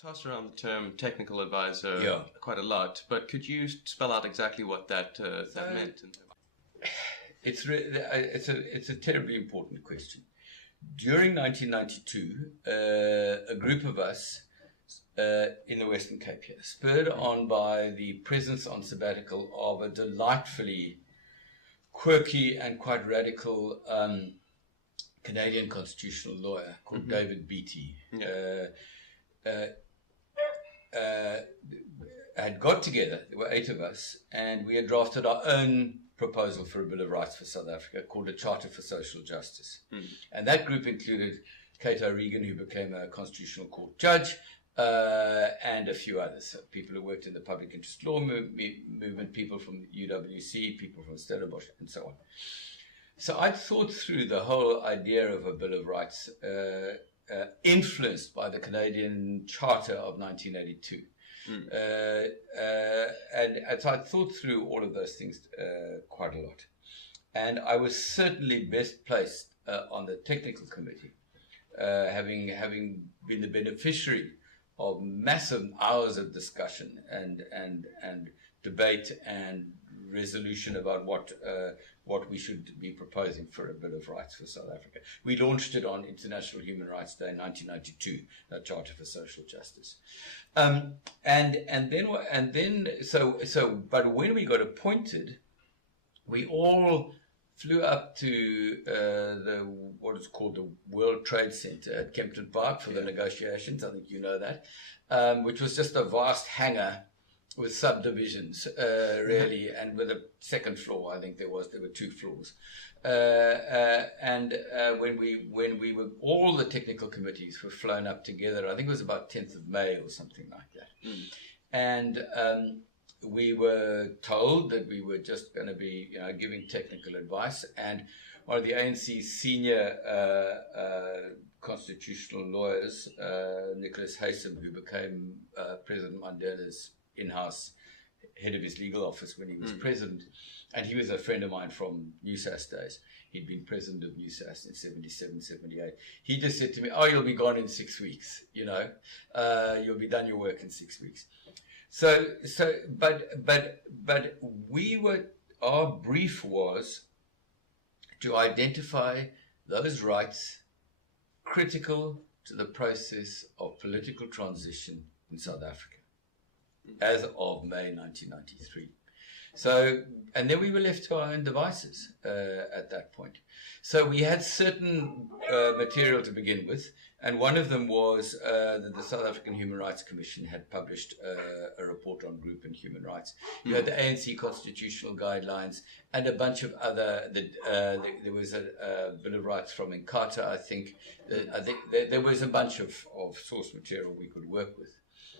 tossed around the term technical advisor Yeah. quite a lot, but could you spell out exactly what that meant? It's a terribly important question. During 1992, a group of us in the Western Cape here, spurred on by the presence on sabbatical of a delightfully quirky and quite radical Canadian constitutional lawyer called David Beattie, had got together. There were 8 of us, and we had drafted our own proposal for a Bill of Rights for South Africa called a Charter for Social Justice. And that group included Kate O'Regan, who became a Constitutional Court judge, and a few others, people who worked in the public interest law movement, people from UWC, people from Stellenbosch, and so on. So I'd thought through the whole idea of a Bill of Rights, influenced by the Canadian Charter of 1982. And so I thought through all of those things quite a lot. And I was certainly best placed on the technical committee, having been the beneficiary of massive hours of discussion and debate and resolution about what we should be proposing for a Bill of Rights for South Africa. We launched it on International Human Rights Day in 1992, a Charter for Social Justice. But when we got appointed, we all flew up to what is called the World Trade Center at Kempton Park for the negotiations. I think you know that, which was just a vast hangar with subdivisions, really, and with a second floor. I think there were 2 floors. When we were, all the technical committees were flown up together. I think it was about 10th of May or something like that. And we were told that we were just going to be, giving technical advice. And one of the ANC's senior constitutional lawyers, Nicholas Haysom, who became President Mandela's in-house head of his legal office when he was president, and he was a friend of mine from NewSAS days. He'd been president of NewSAS in 77, 78. He just said to me, "Oh, you'll be gone in 6 weeks. You'll be done your work in 6 weeks." But our brief was to identify those rights critical to the process of political transition in South Africa as of May 1993. And then we were left to our own devices at that point. So we had certain material to begin with, and one of them was that the South African Human Rights Commission had published a report on group and human rights. You had the ANC constitutional guidelines and a bunch of other. There was a Bill of Rights from Inkatha, I think. There was a bunch of source material we could work with.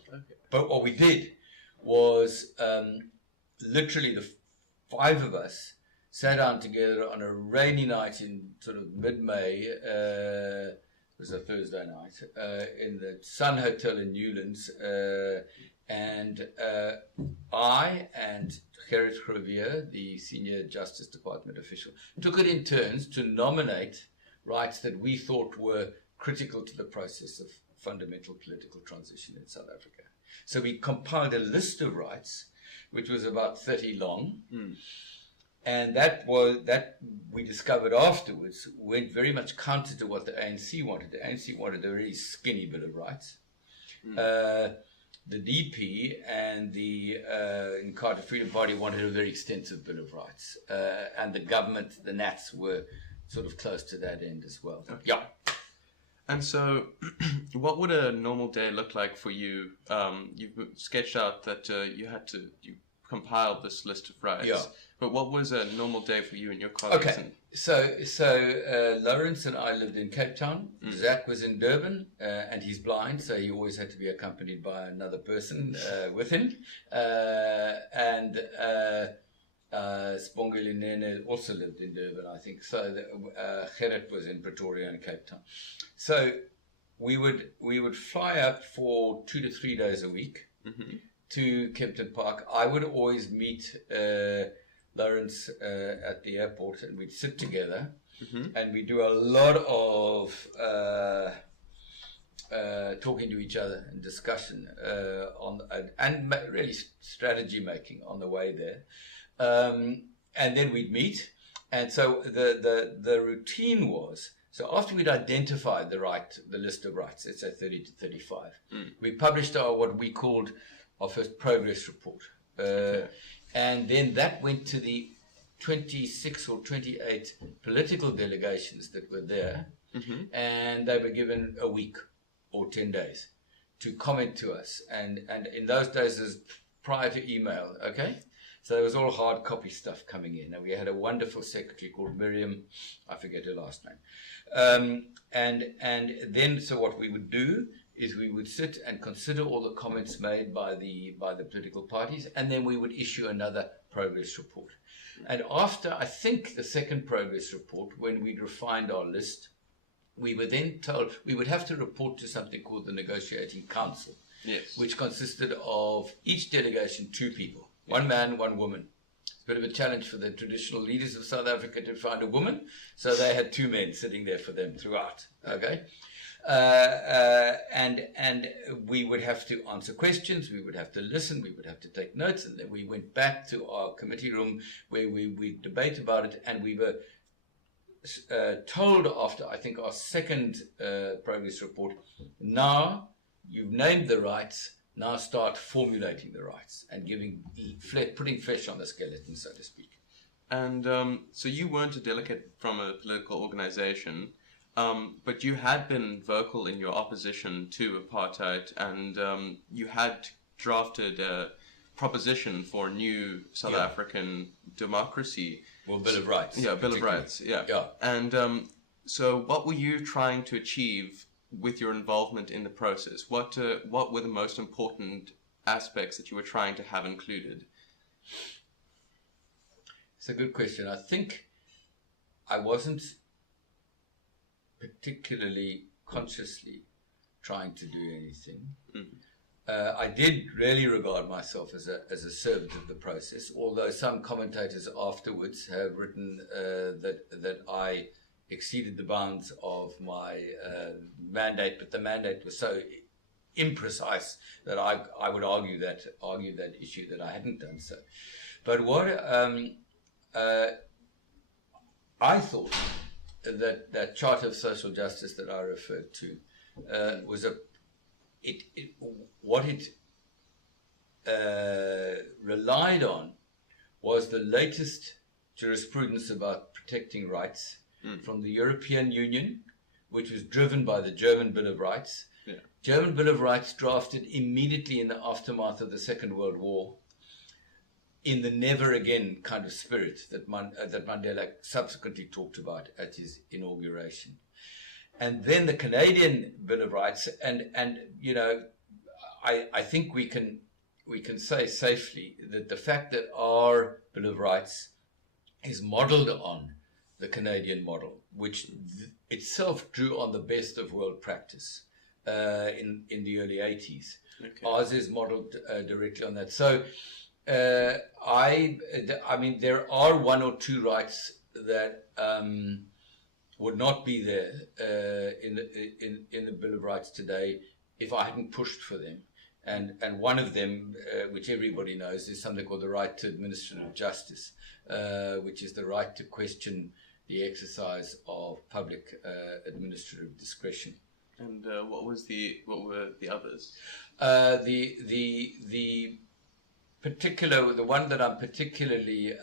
Okay. But what we did was literally the 5 of us sat down together on a rainy night in sort of mid-May. It was a Thursday night in the Sun Hotel in Newlands, and I and Gerrit Grovier, the senior Justice Department official, took it in turns to nominate rights that we thought were critical to the process of fundamental political transition in South Africa. So we compiled a list of rights, which was about 30 long, and that we discovered afterwards went very much counter to what the ANC wanted. The ANC wanted a very skinny Bill of Rights. The DP and the Inkatha Freedom Party wanted a very extensive Bill of Rights, and the government, the Nats, were sort of close to that end as well. Okay. Yeah. And so, what would a normal day look like for you? You've sketched out that you compiled this list of rights. Yeah. But what was a normal day for you and your colleagues? Okay. So Lawrence and I lived in Cape Town. Zach was in Durban, and he's blind, so he always had to be accompanied by another person with him. Spongile Nene also lived in Durban, I think. So Gerrit was in Pretoria and Cape Town. So we would fly up for 2 to 3 days a week to Kempton Park. I would always meet Lawrence at the airport, and we'd sit together, and we do a lot of talking to each other and discussion really strategy making on the way there. And then we'd meet. And so the routine was, so after we'd identified the list of rights, let's say 30 to 35, we published what we called our first progress report. And then that went to the 26 or 28 political delegations that were there, and they were given a week or 10 days to comment to us. And in those days, as prior to email, okay? So there was all hard copy stuff coming in. And we had a wonderful secretary called Miriam, I forget her last name. And then, so what we would do is we would sit and consider all the comments made by the political parties, and then we would issue another progress report. And after, I think, the second progress report, when we'd refined our list, we were then told we would have to report to something called the Negotiating Council, which consisted of each delegation 2 people, 1 man, 1 woman. It's a bit of a challenge for the traditional leaders of South Africa to find a woman, so they had 2 men sitting there for them throughout. Okay. And we would have to answer questions, we would have to listen, we would have to take notes, and then we went back to our committee room where we debate about it, and we were told after, I think, our second progress report, now you've named the rights, now start formulating the rights and putting flesh on the skeleton, so to speak. And so you weren't a delegate from a political organization, but you had been vocal in your opposition to apartheid, and you had drafted a proposition for a new South African democracy. Well, Bill of Rights. Yeah, Bill of Rights, yeah. And so what were you trying to achieve with your involvement in the process? What were the most important aspects that you were trying to have included? It's a good question. I think I wasn't particularly consciously trying to do anything. I did really regard myself as a servant of the process, although some commentators afterwards have written that I exceeded the bounds of my mandate, but the mandate was so imprecise that I would argue that issue that I hadn't done so. But what I thought that Charter of Social Justice that I referred to was what it relied on was the latest jurisprudence about protecting rights from the European Union, which was driven by the German Bill of Rights. German Bill of Rights drafted immediately in the aftermath of the Second World War, in the never again kind of spirit that Mandela subsequently talked about at his inauguration. And then the Canadian Bill of Rights, and you know, I think we can say safely that the fact that our Bill of Rights is modelled on the Canadian model, which itself drew on the best of world practice in the early 80s. Ours is modelled directly on that. So I mean, there are 1 or 2 rights that would not be there in the Bill of Rights today if I hadn't pushed for them. And one of them, which everybody knows, is something called the right to administrative justice, which is the right to question the exercise of public administrative discretion. And what were the others? The one that I'm particularly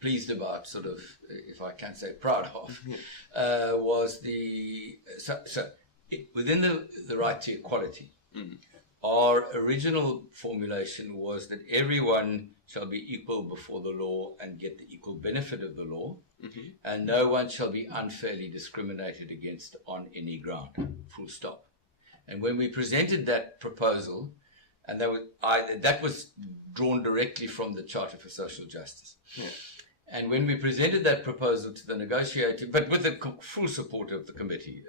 pleased about, sort of, if I can say proud of, was within the right to equality. Our original formulation was that everyone shall be equal before the law and get the equal benefit of the law, and no one shall be unfairly discriminated against on any ground, full stop. And when we presented that proposal, and that was drawn directly from the Charter for Social Justice. And when we presented that proposal to the negotiating, but with the full support of the committee,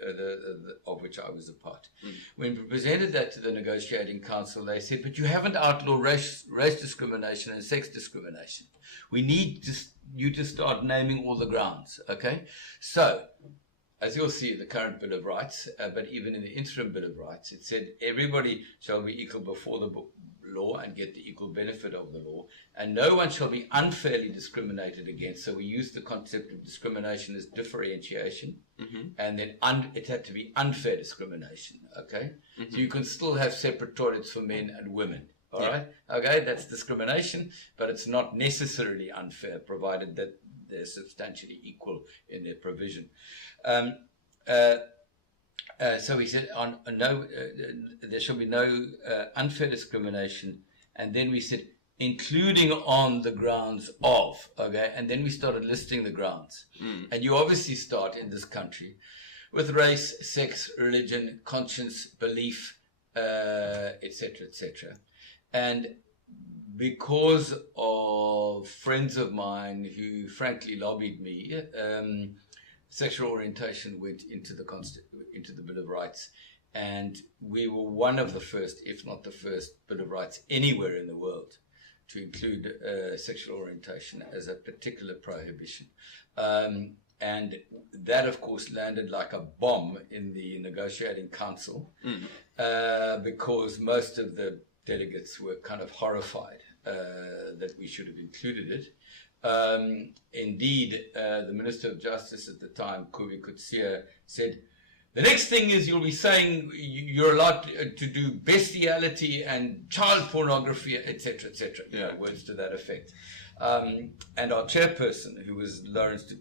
of which I was a part, when we presented that to the negotiating council, they said, but you haven't outlawed race discrimination and sex discrimination. We need you to start naming all the grounds, okay? So as you'll see, the current Bill of Rights, but even in the interim Bill of Rights, it said everybody shall be equal before the law and get the equal benefit of the law, and no one shall be unfairly discriminated against. So we used the concept of discrimination as differentiation, and then it had to be unfair discrimination, okay? So you can still have separate toilets for men and women, all right? Okay, that's discrimination, but it's not necessarily unfair, provided that they're substantially equal in their provision. So we said there shall be no unfair discrimination, and then we said including on the grounds of, okay, and then we started listing the grounds. And you obviously start in this country with race, sex, religion, conscience, belief, etc., etc. And because of friends of mine who frankly lobbied me, sexual orientation went into the Bill of Rights, and we were one of the first, if not the first, Bill of Rights anywhere in the world to include sexual orientation as a particular prohibition. And that, of course, landed like a bomb in the negotiating council, because most of the delegates were kind of horrified that we should have included it. Indeed, the Minister of Justice at the time, Kubi Kutsia, said, the next thing is you'll be saying you're allowed to do bestiality and child pornography, etc., etc. Words to that effect. And our chairperson, who was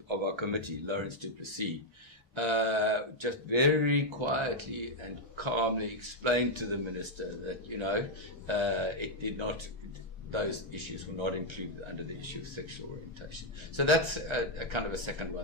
of our committee, Lawrence Duplessis, just very quietly and calmly explained to the minister that, it did not, those issues were not included under the issue of sexual orientation. So that's a kind of a second one.